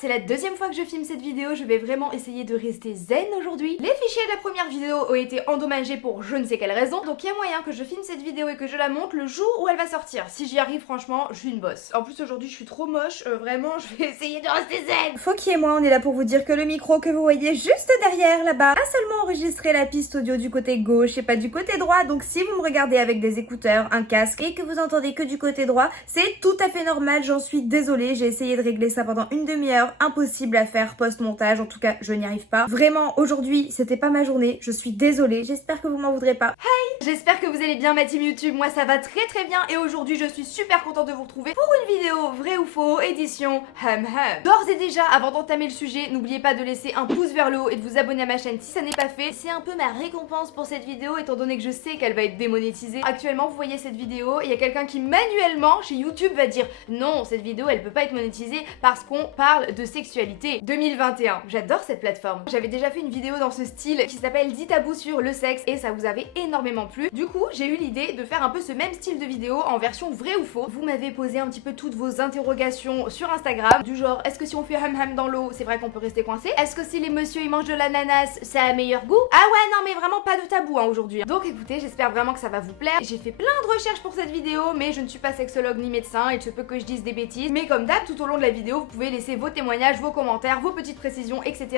C'est la deuxième fois que je filme cette vidéo, je vais vraiment essayer de rester zen aujourd'hui. Les fichiers de la première vidéo ont été endommagés pour je ne sais quelle raison, donc il y a moyen que je filme cette vidéo et que je la monte le jour où elle va sortir. Si j'y arrive, franchement, je suis une bosse. En plus aujourd'hui je suis trop moche, vraiment je vais essayer de rester zen. Fauki et moi on est là pour vous dire que le micro que vous voyez juste derrière là-bas a seulement enregistré la piste audio du côté gauche et pas du côté droit, donc si vous me regardez avec des écouteurs, un casque et que vous entendez que du côté droit, c'est tout à fait normal, j'en suis désolée, j'ai essayé de régler ça pendant une demi-heure, impossible à faire post-montage, en tout cas je n'y arrive pas. Vraiment aujourd'hui c'était pas ma journée, je suis désolée, j'espère que vous m'en voudrez pas. Hey, j'espère que vous allez bien ma team YouTube, moi ça va très bien et aujourd'hui je suis super contente de vous retrouver pour une vidéo vrai ou faux, édition hum hum. D'ores et déjà, avant d'entamer le sujet, n'oubliez pas de laisser un pouce vers le haut et de vous abonner à ma chaîne si ça n'est pas fait. C'est un peu ma récompense pour cette vidéo étant donné que je sais qu'elle va être démonétisée. Actuellement vous voyez cette vidéo et il y a quelqu'un qui manuellement chez YouTube va dire non, cette vidéo elle peut pas être monétisée parce qu'on parle de sexualité. 2021, j'adore cette plateforme. J'avais déjà fait une vidéo dans ce style qui s'appelle 10 tabous sur le sexe et ça vous avait énormément plu. Du coup j'ai eu l'idée de faire un peu ce même style de vidéo en version vrai ou faux. Vous m'avez posé un petit peu toutes vos interrogations sur Instagram du genre est-ce que si on fait hum hum dans l'eau c'est vrai qu'on peut rester coincé? Est-ce que si les messieurs ils mangent de l'ananas ça a meilleur goût? Ah ouais non mais vraiment pas de tabou aujourd'hui. Donc écoutez, j'espère vraiment que ça va vous plaire. J'ai fait plein de recherches pour cette vidéo mais je ne suis pas sexologue ni médecin et il se peut que je dise des bêtises. Mais comme d'hab tout au long de la vidéo vous pouvez laisser vos témoignages, vos commentaires, vos petites précisions etc.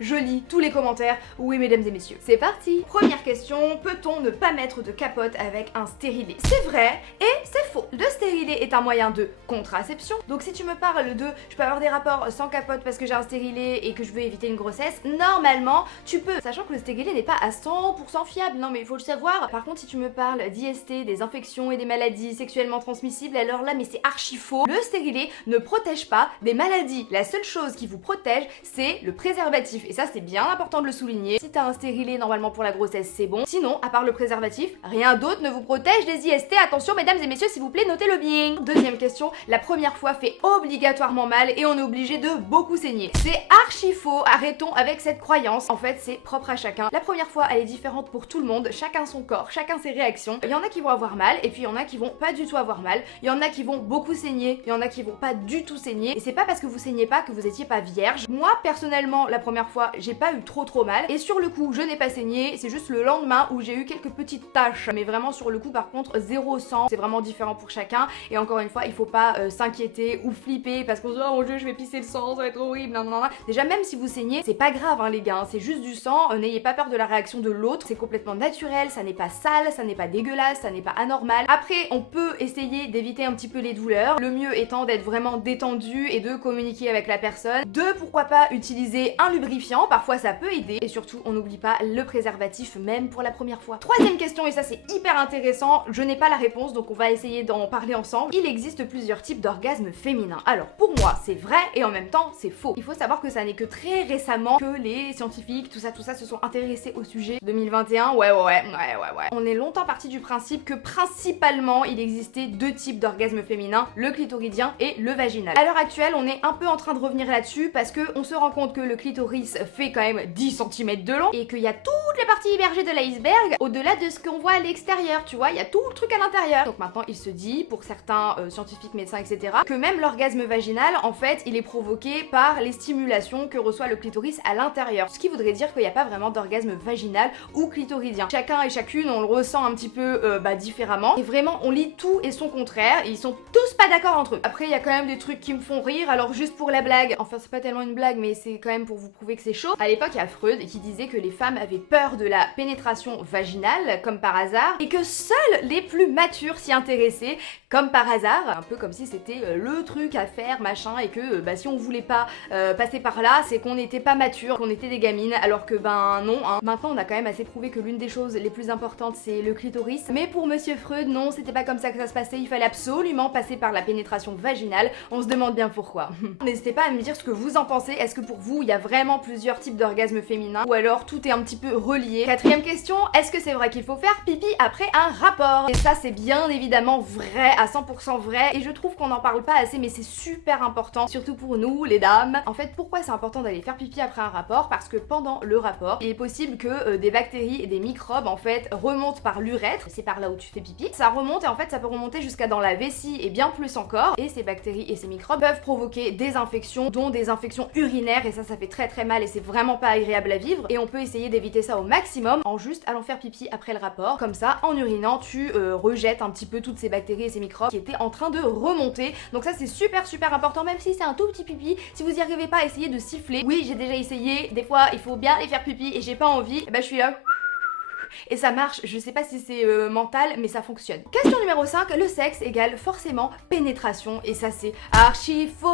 Je lis tous les commentaires, oui mesdames et messieurs. C'est parti. Première question, peut-on ne pas mettre de capote avec un stérilet? C'est vrai et c'est faux. Le stérilet est un moyen de contraception. Donc si tu me parles de je peux avoir des rapports sans capote parce que j'ai un stérilet et que je veux éviter une grossesse, normalement tu peux, sachant que le stérilet n'est pas à 100% fiable, non mais il faut le savoir. Par contre si tu me parles d'IST, des infections et des maladies sexuellement transmissibles, alors là mais c'est archi faux. Le stérilet ne protège pas des maladies. La seule chose qui vous protège c'est le préservatif et ça c'est bien important de le souligner. Si t'as un stérilet normalement pour la grossesse c'est bon. Sinon à part le préservatif, rien d'autre ne vous protège des IST. Attention mesdames et messieurs s'il vous plaît, notez-le bien. Deuxième question, la première fois fait obligatoirement mal et on est obligé de beaucoup saigner. C'est archi faux, arrêtons avec cette croyance. En fait c'est propre à chacun. La première fois elle est différente pour tout le monde, chacun son corps, chacun ses réactions. Il y en a qui vont avoir mal et puis il y en a qui vont pas du tout avoir mal. Il y en a qui vont beaucoup saigner, il y en a qui vont pas du tout saigner. Et c'est pas parce que vous saignez pas que vous étiez pas vierge. Moi personnellement la première fois j'ai pas eu trop mal et sur le coup je n'ai pas saigné, c'est juste le lendemain où j'ai eu quelques petites taches. Mais vraiment sur le coup par contre 0 sang, c'est vraiment différent pour chacun. Et encore une fois il faut pas s'inquiéter ou flipper parce qu'on se dit oh mon dieu je vais pisser le sang, ça va être horrible, non. Déjà même si vous saignez c'est pas grave hein, les gars, c'est juste du sang, n'ayez pas peur de la réaction de l'autre, c'est complètement naturel, ça n'est pas sale, ça n'est pas dégueulasse, ça n'est pas anormal. Après on peut essayer d'éviter un petit peu les douleurs, le mieux étant d'être vraiment détendu et de communiquer avec la personne. Deux, pourquoi pas utiliser un lubrifiant, parfois ça peut aider et surtout on n'oublie pas le préservatif même pour la première fois. Troisième question et ça c'est hyper intéressant, je n'ai pas la réponse donc on va essayer d'en parler ensemble. Il existe plusieurs types d'orgasmes féminins. Alors pour moi c'est vrai et en même temps c'est faux. Il faut savoir que ça n'est que très récemment que les scientifiques, tout ça se sont intéressés au sujet. 2021, ouais. On est longtemps parti du principe que principalement il existait deux types d'orgasmes féminins, le clitoridien et le vaginal. À l'heure actuelle on est un peu en train de revenir là-dessus parce que on se rend compte que le clitoris fait quand même 10 cm de long et qu'il y a toutes les parties immergées de l'iceberg au-delà de ce qu'on voit à l'extérieur, tu vois, il y a tout le truc à l'intérieur. Donc maintenant il se dit, pour certains scientifiques, médecins, etc., que même l'orgasme vaginal, en fait, il est provoqué par les stimulations que reçoit le clitoris à l'intérieur. Ce qui voudrait dire qu'il n'y a pas vraiment d'orgasme vaginal ou clitoridien. Chacun et chacune, on le ressent un petit peu différemment. Et vraiment, on lit tout et son contraire. Et ils sont tous pas d'accord entre eux. Après, il y a quand même des trucs qui me font rire. Alors juste pour la blague, enfin c'est pas tellement une blague, mais c'est quand même pour vous prouver que c'est chaud. À l'époque, il y a Freud qui disait que les femmes avaient peur de la pénétration vaginale, comme par hasard, et que seuls les plus matures s'y intéressaient, comme par hasard, un peu comme si c'était le truc à faire, machin, et que si on voulait pas passer par là, c'est qu'on n'était pas mature, qu'on était des gamines, alors que non, hein. Maintenant on a quand même assez prouvé que l'une des choses les plus importantes c'est le clitoris, mais pour monsieur Freud, non, c'était pas comme ça que ça se passait, il fallait absolument passer par la pénétration vaginale, on se demande bien pourquoi. N'hésitez pas à me dire ce que vous en pensez, est-ce que pour vous il y a vraiment plusieurs types d'orgasmes féminins, ou alors tout est un petit peu relié. Quatrième question, est-ce que c'est vrai qu'il faut faire pipi après un rapport? Et ça c'est bien évidemment vrai, à 100% vrai, et je trouve qu'on n'en parle pas assez, mais c'est super important, surtout pour nous les dames. En fait pourquoi c'est important d'aller faire pipi après un rapport? Parce que pendant le rapport il est possible que des bactéries et des microbes en fait remontent par l'urètre, c'est par là où tu fais pipi, ça remonte et en fait ça peut remonter jusqu'à dans la vessie et bien plus encore, et ces bactéries et ces microbes peuvent provoquer des infections infections, dont des infections urinaires, et ça fait très très mal et c'est vraiment pas agréable à vivre. Et on peut essayer d'éviter ça au maximum en juste allant faire pipi après le rapport. Comme ça, en urinant, tu rejettes un petit peu toutes ces bactéries et ces microbes qui étaient en train de remonter. Donc ça c'est super important, même si c'est un tout petit pipi. Si vous y arrivez pas, essayez de siffler. Oui, j'ai déjà essayé, des fois il faut bien aller faire pipi et j'ai pas envie, bah je suis là. Et ça marche, je sais pas si c'est mental, mais ça fonctionne. Question numéro 5, le sexe égale forcément pénétration, et ça c'est archi faux.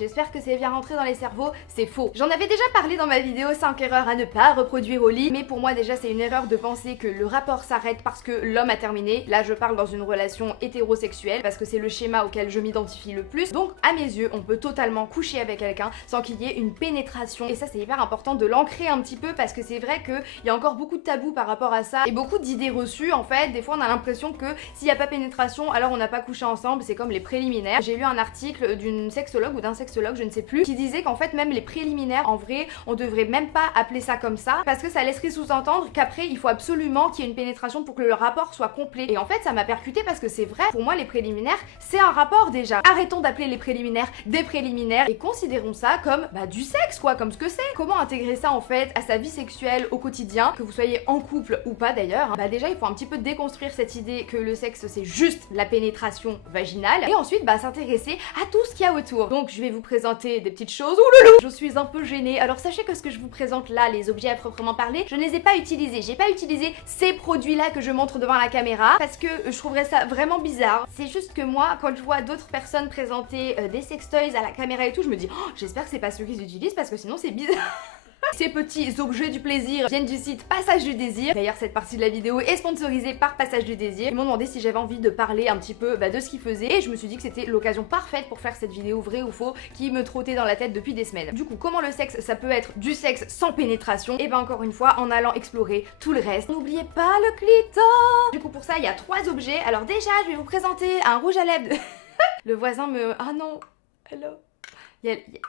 J'espère que c'est bien rentré dans les cerveaux, c'est faux. J'en avais déjà parlé dans ma vidéo 5 erreurs à ne pas reproduire au lit, mais pour moi déjà c'est une erreur de penser que le rapport s'arrête parce que l'homme a terminé. Là je parle dans une relation hétérosexuelle, parce que c'est le schéma auquel je m'identifie le plus. Donc à mes yeux, on peut totalement coucher avec quelqu'un sans qu'il y ait une pénétration, et ça c'est hyper important de l'ancrer un petit peu, parce que c'est vrai que il y a encore beaucoup de tabous par rapport à ça et beaucoup d'idées reçues en fait. Des fois on a l'impression que s'il n'y a pas pénétration alors on n'a pas couché ensemble, c'est comme les préliminaires. J'ai lu un article d'une sexologue ou d'un sexologue, je ne sais plus, qui disait qu'en fait même les préliminaires, en vrai on devrait même pas appeler ça comme ça, parce que ça laisserait sous-entendre qu'après il faut absolument qu'il y ait une pénétration pour que le rapport soit complet. Et en fait ça m'a percuté parce que c'est vrai, pour moi les préliminaires c'est un rapport déjà. Arrêtons d'appeler les préliminaires des préliminaires et considérons ça comme du sexe quoi, comme ce que c'est. Comment intégrer ça en fait à sa vie sexuelle au quotidien, que vous soyez en couple ou pas d'ailleurs. Déjà il faut un petit peu déconstruire cette idée que le sexe c'est juste la pénétration vaginale, et ensuite s'intéresser à tout ce qu'il y a autour. Donc je vais vous présenter des petites choses. Ouloulou, je suis un peu gênée. Alors sachez que ce que je vous présente là, les objets à proprement parler, je ne les ai pas utilisés. J'ai pas utilisé ces produits là que je montre devant la caméra parce que je trouverais ça vraiment bizarre. C'est juste que moi quand je vois d'autres personnes présenter des sextoys à la caméra et tout, je me dis oh, j'espère que c'est pas ceux qu'ils utilisent parce que sinon c'est bizarre. Ces petits objets du plaisir viennent du site Passage du Désir. D'ailleurs cette partie de la vidéo est sponsorisée par Passage du Désir. Ils m'ont demandé si j'avais envie de parler un petit peu de ce qu'ils faisaient, et je me suis dit que c'était l'occasion parfaite pour faire cette vidéo vrai ou faux qui me trottait dans la tête depuis des semaines. Du coup comment le sexe ça peut être du sexe sans pénétration? Et encore une fois en allant explorer tout le reste. N'oubliez pas le clito. Du coup pour ça il y a 3 objets. Alors déjà je vais vous présenter un rouge à lèvres de... Le voisin me... Ah non. Hello.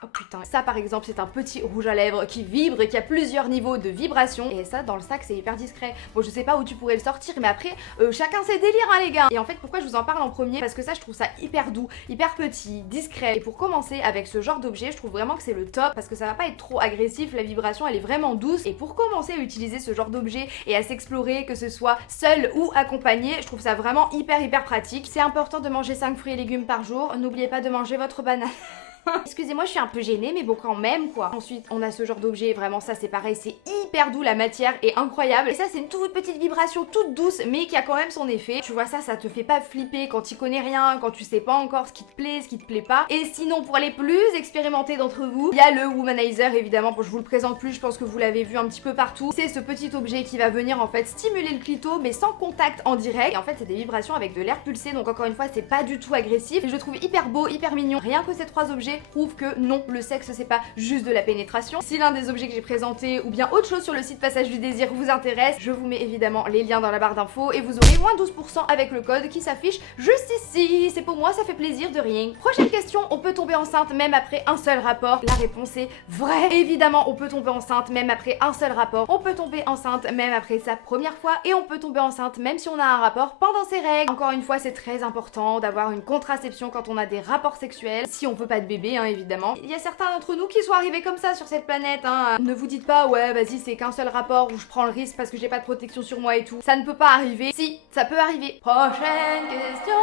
Oh putain, ça par exemple c'est un petit rouge à lèvres qui vibre et qui a plusieurs niveaux de vibration, et ça dans le sac c'est hyper discret. Bon je sais pas où tu pourrais le sortir, mais après chacun ses délires hein les gars. Et en fait pourquoi je vous en parle en premier? Parce que ça je trouve ça hyper doux, hyper petit, discret, et pour commencer avec ce genre d'objet je trouve vraiment que c'est le top, parce que ça va pas être trop agressif, la vibration elle est vraiment douce, et pour commencer à utiliser ce genre d'objet et à s'explorer, que ce soit seul ou accompagné, je trouve ça vraiment hyper pratique. C'est important de manger 5 fruits et légumes par jour, n'oubliez pas de manger votre banane. Excusez-moi, je suis un peu gênée, mais bon quand même quoi. Ensuite, on a ce genre d'objet, vraiment ça c'est pareil, c'est hyper doux, la matière est incroyable. Et ça c'est une toute petite vibration, toute douce, mais qui a quand même son effet. Tu vois ça te fait pas flipper quand tu connais rien, quand tu sais pas encore ce qui te plaît, ce qui te plaît pas. Et sinon, pour les plus expérimentés d'entre vous, il y a le Womanizer évidemment, je vous le présente plus, je pense que vous l'avez vu un petit peu partout. C'est ce petit objet qui va venir en fait stimuler le clito, mais sans contact en direct. Et en fait c'est des vibrations avec de l'air pulsé, donc encore une fois c'est pas du tout agressif. Et je le trouve hyper beau, hyper mignon. Rien que ces 3 objets prouve que non, le sexe c'est pas juste de la pénétration. Si l'un des objets que j'ai présenté ou bien autre chose sur le site Passage du Désir vous intéresse, je vous mets évidemment les liens dans la barre d'infos et vous aurez moins 12% avec le code qui s'affiche juste ici. C'est pour moi, ça fait plaisir de rien. Prochaine question, on peut tomber enceinte même après un seul rapport? La réponse est vrai. Évidemment, on peut tomber enceinte même après un seul rapport. On peut tomber enceinte même après sa première fois, et on peut tomber enceinte même si on a un rapport pendant ses règles. Encore une fois, c'est très important d'avoir une contraception quand on a des rapports sexuels, si on veut pas de bébé hein, évidemment. Il y a certains d'entre nous qui sont arrivés comme ça sur cette planète hein. Ne vous dites pas ouais vas-y c'est qu'un seul rapport où je prends le risque parce que j'ai pas de protection sur moi et tout. Ça ne peut pas arriver. Si, ça peut arriver. Prochaine question.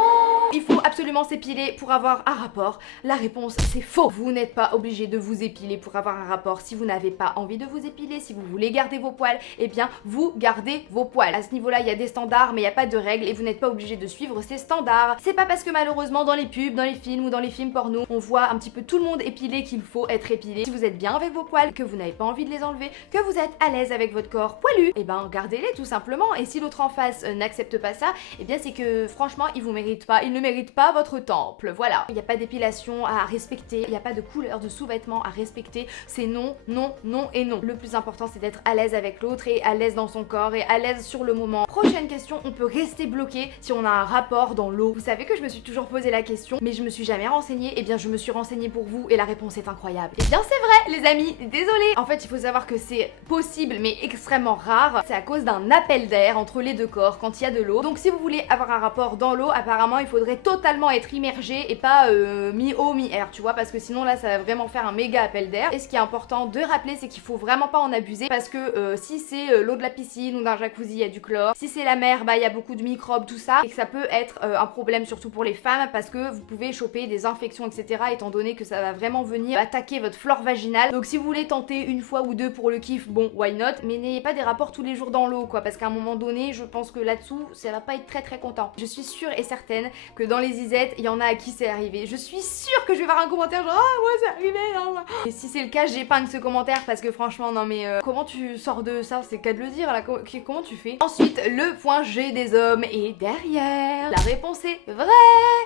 Il faut absolument s'épiler pour avoir un rapport. La réponse c'est faux. Vous n'êtes pas obligé de vous épiler pour avoir un rapport. Si vous n'avez pas envie de vous épiler, si vous voulez garder vos poils, eh bien vous gardez vos poils. À ce niveau-là il y a des standards mais il n'y a pas de règles et vous n'êtes pas obligé de suivre ces standards. C'est pas parce que malheureusement dans les pubs, dans les films ou dans les films porno, on voit un petit peu tout le monde épilé qu'il faut être épilé. Si vous êtes bien avec vos poils, que vous n'avez pas envie de les enlever, que vous êtes à l'aise avec votre corps poilu, et ben gardez-les tout simplement. Et si l'autre en face n'accepte pas ça, et bien c'est que franchement il vous mérite pas, il ne mérite pas votre temple. Voilà, il n'y a pas d'épilation à respecter, il n'y a pas de couleur de sous-vêtements à respecter. C'est non, non, non et non. Le plus important c'est d'être à l'aise avec l'autre et à l'aise dans son corps et à l'aise sur le moment. Prochaine question, on peut rester bloqué si on a un rapport dans l'eau. Vous savez que je me suis toujours posé la question, mais je me suis jamais renseignée. Et bien je me suis renseignée renseigner pour vous et la réponse est incroyable. Et bien c'est vrai les amis, désolé. En fait il faut savoir que c'est possible mais extrêmement rare. C'est à cause d'un appel d'air entre les deux corps quand il y a de l'eau. Donc si vous voulez avoir un rapport dans l'eau, apparemment il faudrait totalement être immergé et pas mi-eau mi-air, tu vois, parce que sinon là ça va vraiment faire un méga appel d'air. Et ce qui est important de rappeler, c'est qu'il faut vraiment pas en abuser, parce que si c'est l'eau de la piscine ou d'un jacuzzi, il y a du chlore. Si c'est la mer, bah il y a beaucoup de microbes, tout ça, et que ça peut être un problème surtout pour les femmes, parce que vous pouvez choper des infections, etc. étant donné que ça va vraiment venir attaquer votre flore vaginale. Donc si vous voulez tenter une fois ou deux pour le kiff, bon, why not, mais n'ayez pas des rapports tous les jours dans l'eau, quoi, parce qu'à un moment donné, je pense que là-dessous, ça va pas être très content. Je suis sûre et certaine que dans les isettes, il y en a à qui c'est arrivé. Je suis sûre que je vais voir un commentaire genre ah moi c'est arrivé hein. Et si c'est le cas, j'épingle ce commentaire parce que franchement non mais comment tu sors de ça, c'est qu'à de le dire là, comment tu fais? Ensuite le point G des hommes est derrière. La réponse est vraie.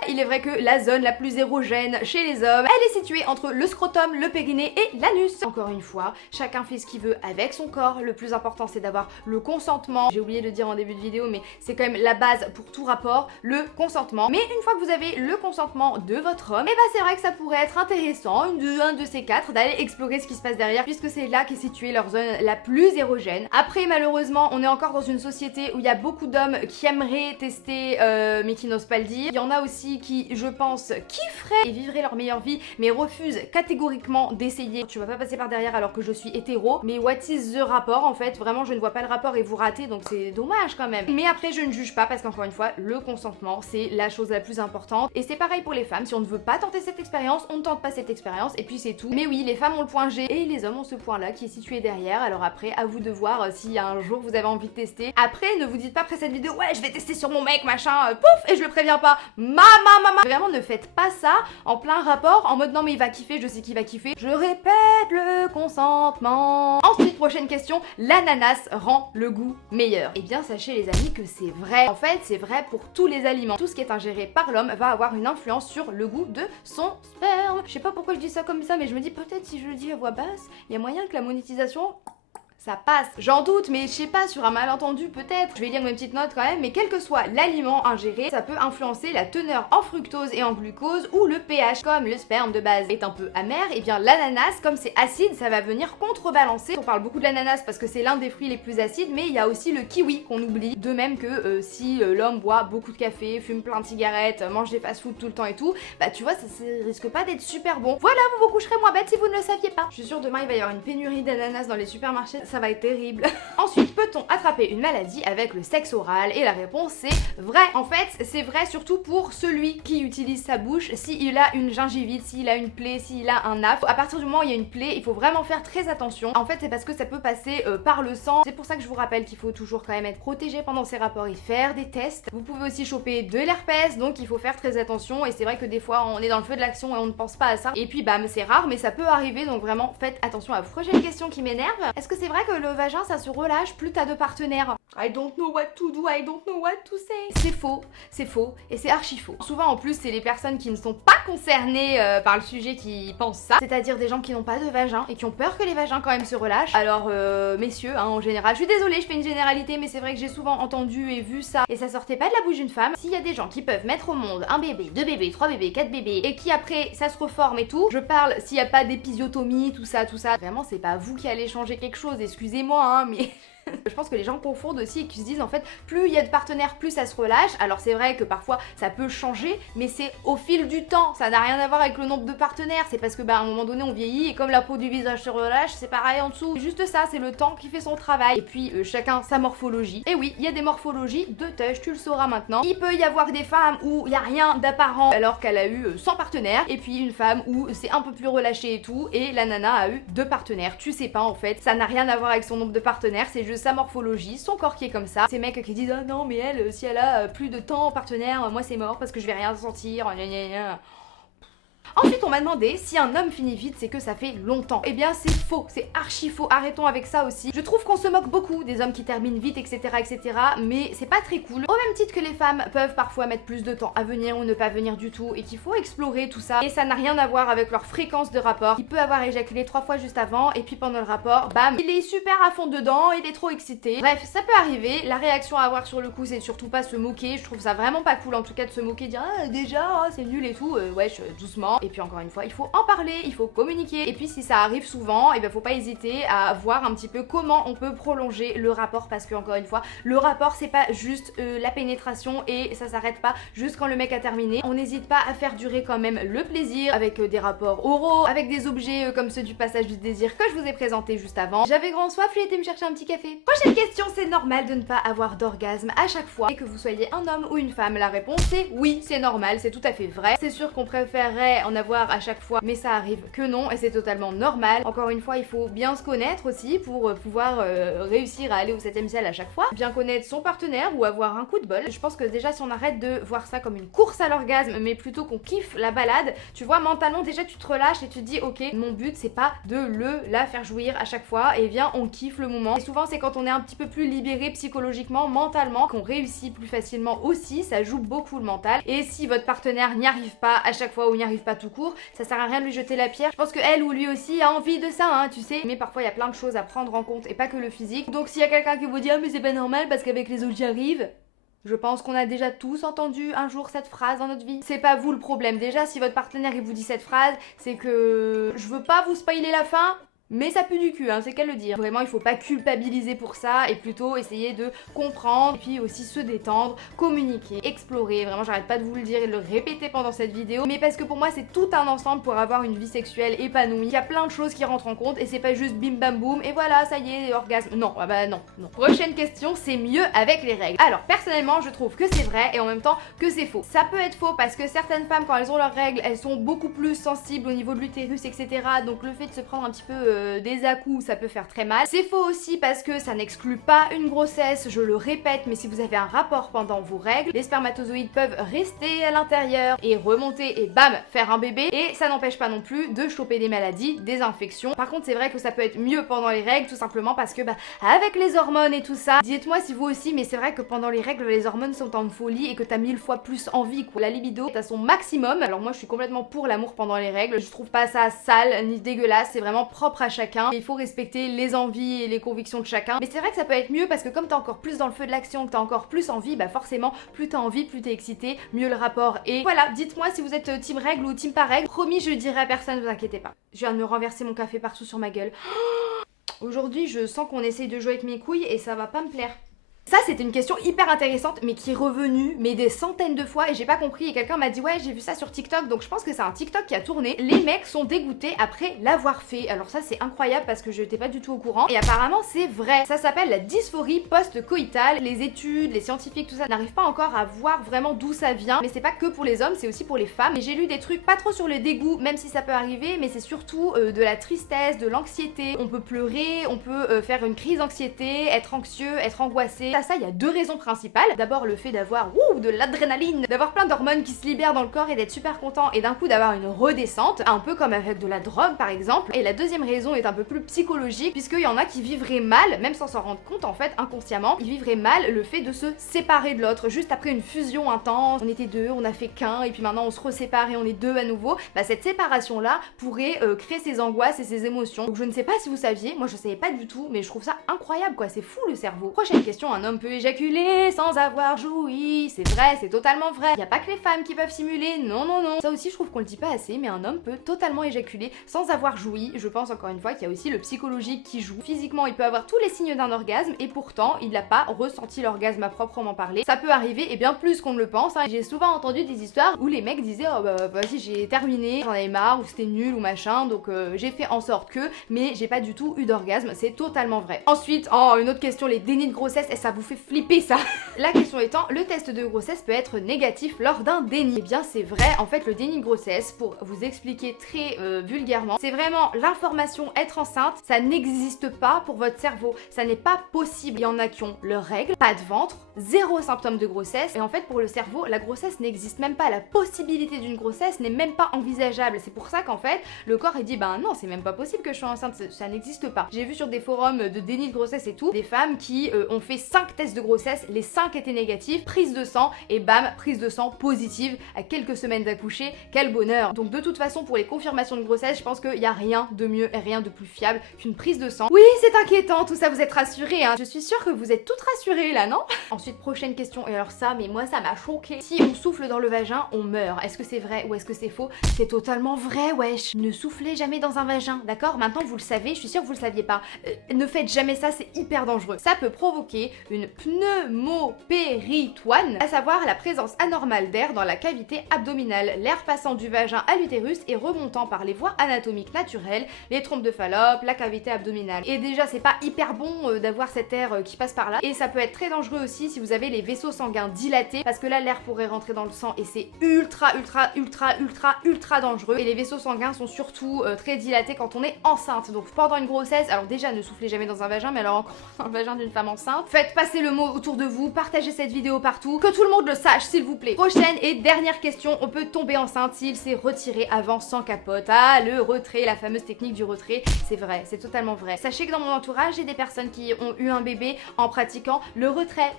Il est vrai que la zone la plus érogène chez les hommes, elle est située entre le scrotum, le périnée et l'anus. Encore une fois, chacun fait ce qu'il veut avec son corps. Le plus important c'est d'avoir le consentement. J'ai oublié de le dire en début de vidéo mais c'est quand même la base pour tout rapport, le consentement. Mais une fois que vous avez le consentement de votre homme, et bah c'est vrai que ça pourrait être intéressant, un de ces quatre, d'aller explorer ce qui se passe derrière, puisque c'est là qu'est située leur zone la plus érogène. Après malheureusement on est encore dans une société où il y a beaucoup d'hommes qui aimeraient tester mais qui n'osent pas le dire. Il y en a aussi qui, je pense, kifferaient et vivraient leur meilleure vie mais refusent catégoriquement d'essayer. Tu vas pas passer par derrière alors que je suis hétéro, mais what is the rapport en fait? Vraiment je ne vois pas le rapport et vous ratez, donc c'est dommage quand même. Mais après je ne juge pas, parce qu'encore une fois le consentement c'est la chose la plus importante, et c'est pareil pour les femmes. Si on ne veut pas tenter cette expérience, on ne tente pas cette expérience et puis c'est tout. Mais oui, les femmes ont le point G et les hommes ont ce point là qui est situé derrière. Alors après à vous de voir si un jour vous avez envie de tester. Après ne vous dites pas après cette vidéo ouais je vais tester sur mon mec machin pouf et je le préviens pas. Maman. Vraiment ne faites pas ça en plein rapport en mode non mais il va kiffer, je sais qu'il va kiffer. Je répète, le consentement. Ensuite prochaine question, l'ananas rend le goût meilleur. Et bien sachez les amis que c'est vrai. En fait c'est vrai pour tous les aliments. Tout ce qui est ingéré par l'homme va avoir une influence sur le goût de son sperme. Je sais pas pourquoi je dis ça comme ça, mais je me dis peut-être si je le dis à voix basse, il y a moyen que la monétisation ça passe. J'en doute, mais je sais pas, sur un malentendu peut-être. Je vais lire mes petites notes quand même, mais quel que soit l'aliment ingéré, ça peut influencer la teneur en fructose et en glucose ou le pH. Comme le sperme de base est un peu amer, et bien l'ananas, comme c'est acide, ça va venir contrebalancer. On parle beaucoup de l'ananas parce que c'est l'un des fruits les plus acides, mais il y a aussi le kiwi qu'on oublie. De même que si l'homme boit beaucoup de café, fume plein de cigarettes, mange des fast-food tout le temps et tout, bah tu vois, ça risque pas d'être super bon. Voilà, vous vous coucherez moins bête si vous ne le saviez pas. Je suis sûre demain il va y avoir une pénurie d'ananas dans les supermarchés. Ça va être terrible. Ensuite, peut-on attraper une maladie avec le sexe oral? Et la réponse c'est vrai. En fait, c'est vrai surtout pour celui qui utilise sa bouche. S'il a une gingivite, s'il a une plaie, s'il a un afte. À partir du moment où il y a une plaie, il faut vraiment faire très attention. En fait, c'est parce que ça peut passer par le sang. C'est pour ça que je vous rappelle qu'il faut toujours quand même être protégé pendant ces rapports et faire des tests. Vous pouvez aussi choper de l'herpès, donc il faut faire très attention. Et c'est vrai que des fois, on est dans le feu de l'action et on ne pense pas à ça. Et puis bam, c'est rare, mais ça peut arriver, donc vraiment faites attention à vous. Prochaine question qui m'énerve. Est-ce que c'est vrai que le vagin ça se relâche plus t'as de partenaires? I don't know what to do, I don't know what to say. C'est faux et c'est archi faux. Souvent en plus c'est les personnes qui ne sont pas concernées par le sujet qui pensent ça, c'est-à-dire des gens qui n'ont pas de vagin et qui ont peur que les vagins quand même se relâchent. Alors messieurs hein, en général, je suis désolée je fais une généralité mais c'est vrai que j'ai souvent entendu et vu ça et ça sortait pas de la bouche d'une femme. S'il y a des gens qui peuvent mettre au monde un bébé, 2 bébés, 3 bébés, 4 bébés et qui après ça se reforme et tout, je parle s'il y a pas d'épisiotomie, tout ça, vraiment c'est pas vous qui allez changer quelque chose, excusez-moi hein mais... Je pense que les gens confondent aussi et qu'ils se disent en fait plus il y a de partenaires plus ça se relâche. Alors c'est vrai que parfois ça peut changer mais c'est au fil du temps, ça n'a rien à voir avec le nombre de partenaires, c'est parce que bah à un moment donné on vieillit et comme la peau du visage se relâche c'est pareil en dessous. C'est juste ça, c'est le temps qui fait son travail et puis chacun sa morphologie. Et oui il y a des morphologies de têche, tu le sauras maintenant. Il peut y avoir des femmes où il n'y a rien d'apparent alors qu'elle a eu 100 partenaires et puis une femme où c'est un peu plus relâché et tout et la nana a eu 2 partenaires. Tu sais pas en fait, ça n'a rien à voir avec son nombre de partenaires, c'est juste sa morphologie, son corps qui est comme ça. Ces mecs qui disent ah non mais elle si elle a plus de temps partenaire, moi c'est mort parce que je vais rien sentir, gna gna gna. Ensuite on m'a demandé si un homme finit vite c'est que ça fait longtemps. Eh bien c'est faux, c'est archi faux, arrêtons avec ça aussi. Je trouve qu'on se moque beaucoup des hommes qui terminent vite etc mais c'est pas très cool. Au même titre que les femmes peuvent parfois mettre plus de temps à venir ou ne pas venir du tout et qu'il faut explorer tout ça. Et ça n'a rien à voir avec leur fréquence de rapport. Il peut avoir éjaculé 3 fois juste avant et puis pendant le rapport, bam, il est super à fond dedans, il est trop excité. Bref, ça peut arriver. La réaction à avoir sur le coup c'est surtout pas se moquer. Je trouve ça vraiment pas cool en tout cas de se moquer, dire ah déjà c'est nul et tout, wesh doucement. Et puis encore une fois, il faut en parler, il faut communiquer. Et puis si ça arrive souvent, et ben faut pas hésiter à voir un petit peu comment on peut prolonger le rapport, parce que encore une fois, le rapport c'est pas juste la pénétration et ça s'arrête pas juste quand le mec a terminé. On n'hésite pas à faire durer quand même le plaisir avec des rapports oraux, avec des objets comme ceux du passage du désir que je vous ai présenté juste avant. J'avais grand soif, j'ai été me chercher un petit café. Prochaine question, c'est normal de ne pas avoir d'orgasme à chaque fois et que vous soyez un homme ou une femme? La réponse est oui, c'est normal, c'est tout à fait vrai. C'est sûr qu'on préférerait en avoir à chaque fois, mais ça arrive que non et c'est totalement normal. Encore une fois, il faut bien se connaître aussi pour pouvoir réussir à aller au 7e ciel à chaque fois. Bien connaître son partenaire ou avoir un coup de bol. Je pense que déjà si on arrête de voir ça comme une course à l'orgasme, mais plutôt qu'on kiffe la balade, tu vois, mentalement déjà tu te relâches et tu te dis ok, mon but c'est pas de la faire jouir à chaque fois, et bien on kiffe le moment. Et souvent c'est quand on est un petit peu plus libéré psychologiquement, mentalement, qu'on réussit plus facilement aussi. Ça joue beaucoup le mental. Et si votre partenaire n'y arrive pas à chaque fois ou n'y arrive pas tout court, ça sert à rien de lui jeter la pierre. Je pense que elle ou lui aussi a envie de ça, hein, tu sais. Mais parfois il y a plein de choses à prendre en compte et pas que le physique. Donc s'il y a quelqu'un qui vous dit ah mais c'est pas normal parce qu'avec les autres j'y arrive, je pense qu'on a déjà tous entendu un jour cette phrase dans notre vie. C'est pas vous le problème. Déjà, si votre partenaire il vous dit cette phrase, c'est que je veux pas vous spoiler la fin, mais ça pue du cul, hein, c'est qu'à le dire. Vraiment, il faut pas culpabiliser pour ça et plutôt essayer de comprendre et puis aussi se détendre, communiquer, explorer. Vraiment, j'arrête pas de vous le dire et de le répéter pendant cette vidéo, mais parce que pour moi, c'est tout un ensemble pour avoir une vie sexuelle épanouie. Il y a plein de choses qui rentrent en compte et c'est pas juste bim bam boum et voilà, ça y est, orgasme. Non, ah bah non, non. Prochaine question, c'est mieux avec les règles. Alors, personnellement, je trouve que c'est vrai et en même temps que c'est faux. Ça peut être faux parce que certaines femmes, quand elles ont leurs règles, elles sont beaucoup plus sensibles au niveau de l'utérus, etc. Donc le fait de se prendre un petit peu des à-coups, ça peut faire très mal. C'est faux aussi parce que ça n'exclut pas une grossesse, je le répète, mais si vous avez un rapport pendant vos règles, les spermatozoïdes peuvent rester à l'intérieur et remonter et bam, faire un bébé, et ça n'empêche pas non plus de choper des maladies, des infections. Par contre, c'est vrai que ça peut être mieux pendant les règles, tout simplement parce que avec les hormones et tout ça, dites-moi si vous aussi, mais c'est vrai que pendant les règles, les hormones sont en folie et que t'as 1000 fois plus envie, quoi. La libido est à son maximum. Alors moi, je suis complètement pour l'amour pendant les règles, je trouve pas ça sale ni dégueulasse, c'est vraiment propre à chacun. Il faut respecter les envies et les convictions de chacun. Mais c'est vrai que ça peut être mieux parce que comme t'es encore plus dans le feu de l'action, que t'as encore plus envie, forcément, plus t'as envie, plus t'es excité, mieux le rapport. Et voilà, dites-moi si vous êtes team règle ou team pas règle. Promis, je dirai à personne, vous inquiétez pas. Je viens de me renverser mon café partout sur ma gueule. Aujourd'hui, je sens qu'on essaye de jouer avec mes couilles et ça va pas me plaire. Ça, c'était une question hyper intéressante, mais qui est revenue, mais des centaines de fois, et j'ai pas compris. Et quelqu'un m'a dit, ouais, j'ai vu ça sur TikTok, donc je pense que c'est un TikTok qui a tourné. Les mecs sont dégoûtés après l'avoir fait. Alors ça, c'est incroyable parce que je n'étais pas du tout au courant. Et apparemment, c'est vrai. Ça s'appelle la dysphorie post-coïtale. Les études, les scientifiques, tout ça, n'arrivent pas encore à voir vraiment d'où ça vient. Mais c'est pas que pour les hommes, c'est aussi pour les femmes. Et j'ai lu des trucs pas trop sur le dégoût, même si ça peut arriver, mais c'est surtout de la tristesse, de l'anxiété. On peut pleurer, on peut faire une crise d'anxiété, être anxieux, être angoissé. Ça, il y a deux raisons principales. D'abord, le fait d'avoir de l'adrénaline, d'avoir plein d'hormones qui se libèrent dans le corps et d'être super content et d'un coup d'avoir une redescente, un peu comme avec de la drogue par exemple. Et la deuxième raison est un peu plus psychologique, puisqu'il y en a qui vivraient mal, même sans s'en rendre compte en fait, inconsciemment, ils vivraient mal le fait de se séparer de l'autre, juste après une fusion intense. On était deux, on a fait qu'un, et puis maintenant on se resépare et on est deux à nouveau. Cette séparation là pourrait créer ces angoisses et ces émotions. Donc je ne sais pas si vous saviez, moi je savais pas du tout, mais je trouve ça incroyable quoi, c'est fou le cerveau. Prochaine question, un homme peut éjaculer sans avoir joui. C'est vrai, c'est totalement vrai. Y a pas que les femmes qui peuvent simuler, non non non. Ça aussi je trouve qu'on le dit pas assez, mais un homme peut totalement éjaculer sans avoir joui. Je pense encore une fois qu'il y a aussi le psychologique qui joue. Physiquement il peut avoir tous les signes d'un orgasme et pourtant il n'a pas ressenti l'orgasme à proprement parler. Ça peut arriver et bien plus qu'on ne le pense, hein. J'ai souvent entendu des histoires où les mecs disaient oh vas-y j'ai terminé, j'en avais marre ou c'était nul ou machin, donc j'ai fait en sorte que, mais j'ai pas du tout eu d'orgasme. C'est totalement vrai. Ensuite, une autre question, les dénis de grossesse, et ça vous fait flipper ça. La question étant, le test de grossesse peut être négatif lors d'un déni. Eh bien c'est vrai, en fait le déni de grossesse, pour vous expliquer très vulgairement, c'est vraiment l'information être enceinte, ça n'existe pas pour votre cerveau, ça n'est pas possible. Il y en a qui ont leurs règles, pas de ventre, zéro symptôme de grossesse, et en fait pour le cerveau, la grossesse n'existe même pas, la possibilité d'une grossesse n'est même pas envisageable. C'est pour ça qu'en fait, le corps il dit non, c'est même pas possible que je sois enceinte, ça n'existe pas. J'ai vu sur des forums de déni de grossesse et tout, des femmes qui ont fait 5 5 tests de grossesse, les 5 étaient négatifs, prise de sang et bam, prise de sang positive à quelques semaines d'accoucher, quel bonheur. Donc de toute façon pour les confirmations de grossesse, je pense qu'il n'y a rien de mieux et rien de plus fiable qu'une prise de sang. Oui, c'est inquiétant, tout ça vous êtes rassurés, hein. Je suis sûre que vous êtes toutes rassurées là, non? Ensuite, prochaine question, et alors ça, mais moi ça m'a choqué. Si on souffle dans le vagin, on meurt. Est-ce que c'est vrai ou est-ce que c'est faux? C'est totalement vrai, wesh. Ne soufflez jamais dans un vagin, d'accord? Maintenant vous le savez, je suis sûre que vous le saviez pas. Ne faites jamais ça, c'est hyper dangereux. Ça peut provoquer une pneumopéritoine, à savoir la présence anormale d'air dans la cavité abdominale, l'air passant du vagin à l'utérus et remontant par les voies anatomiques naturelles, les trompes de Fallope, la cavité abdominale. Et déjà, c'est pas hyper bon d'avoir cet air qui passe par là. Et ça peut être très dangereux aussi si vous avez les vaisseaux sanguins dilatés, parce que là, l'air pourrait rentrer dans le sang et c'est ultra dangereux. Et les vaisseaux sanguins sont surtout très dilatés quand on est enceinte. Donc pendant une grossesse, alors déjà, ne soufflez jamais dans un vagin, mais alors encore un vagin d'une femme enceinte. Faites passer le mot autour de vous, partagez cette vidéo partout, que tout le monde le sache, s'il vous plaît. Prochaine et dernière question, on peut tomber enceinte s'il s'est retiré avant sans capote. Ah, le retrait, la fameuse technique du retrait, c'est vrai, c'est totalement vrai. Sachez que dans mon entourage, j'ai des personnes qui ont eu un bébé en pratiquant le retrait.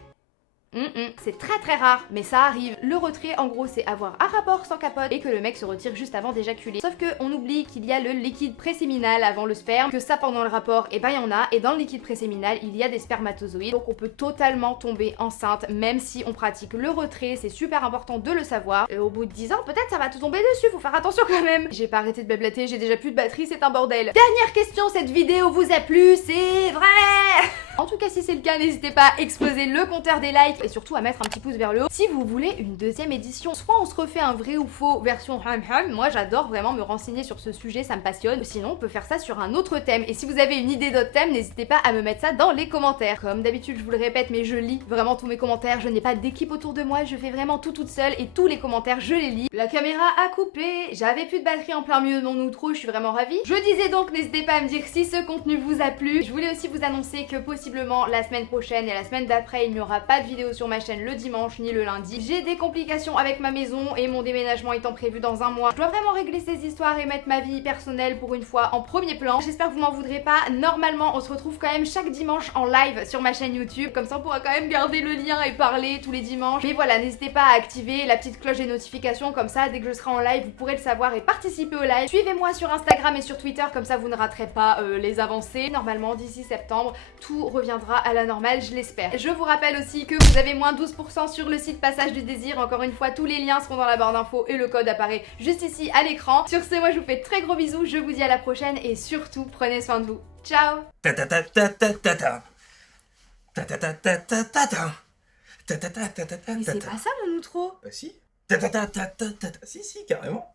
C'est très rare, mais ça arrive. Le retrait, en gros, c'est avoir un rapport sans capote et que le mec se retire juste avant d'éjaculer. Sauf que on oublie qu'il y a le liquide préséminal avant le sperme, que ça pendant le rapport, et ben il y en a, et dans le liquide préséminal, il y a des spermatozoïdes, donc on peut totalement tomber enceinte, même si on pratique le retrait, c'est super important de le savoir. Et au bout de 10 ans, peut-être ça va te tomber dessus, faut faire attention quand même. J'ai pas arrêté de blablater, j'ai déjà plus de batterie, c'est un bordel. Dernière question, cette vidéo vous a plu, c'est vrai? En tout cas, si c'est le cas, n'hésitez pas à exploser le compteur des likes et surtout à mettre un petit pouce vers le haut si vous voulez une deuxième édition. Soit on se refait un vrai ou faux version moi j'adore vraiment me renseigner sur ce sujet, ça me passionne. Sinon on peut faire ça sur un autre thème, et si vous avez une idée d'autre thème, n'hésitez pas à me mettre ça dans les commentaires. Comme d'habitude je vous le répète, mais je lis vraiment tous mes commentaires, je n'ai pas d'équipe autour de moi, je fais vraiment tout toute seule et tous les commentaires je les lis. La caméra a coupé, j'avais plus de batterie en plein milieu de mon outro, je suis vraiment ravie. Je disais donc, n'hésitez pas à me dire si ce contenu vous a plu. Je voulais aussi vous annoncer que possiblement la semaine prochaine et la semaine d'après il n'y aura pas de vidéo sur ma chaîne le dimanche ni le lundi. J'ai des complications avec ma maison et mon déménagement étant prévu dans un mois. Je dois vraiment régler ces histoires et mettre ma vie personnelle pour une fois en premier plan. J'espère que vous m'en voudrez pas. Normalement on se retrouve quand même chaque dimanche en live sur ma chaîne YouTube, comme ça on pourra quand même garder le lien et parler tous les dimanches. Mais voilà, n'hésitez pas à activer la petite cloche des notifications, comme ça dès que je serai en live vous pourrez le savoir et participer au live. Suivez-moi sur Instagram et sur Twitter, comme ça vous ne raterez pas les avancées. Normalement d'ici septembre tout reviendra à la normale, je l'espère. Je vous rappelle aussi que vous avez moins 12% sur le site Passage du Désir. Encore une fois, tous les liens seront dans la barre d'infos et le code apparaît juste ici à l'écran. Sur ce, moi je vous fais de très gros bisous, je vous dis à la prochaine et surtout prenez soin de vous. Ciao. Mais Mais c'est pas ça mon outro. Bah si. Si, carrément.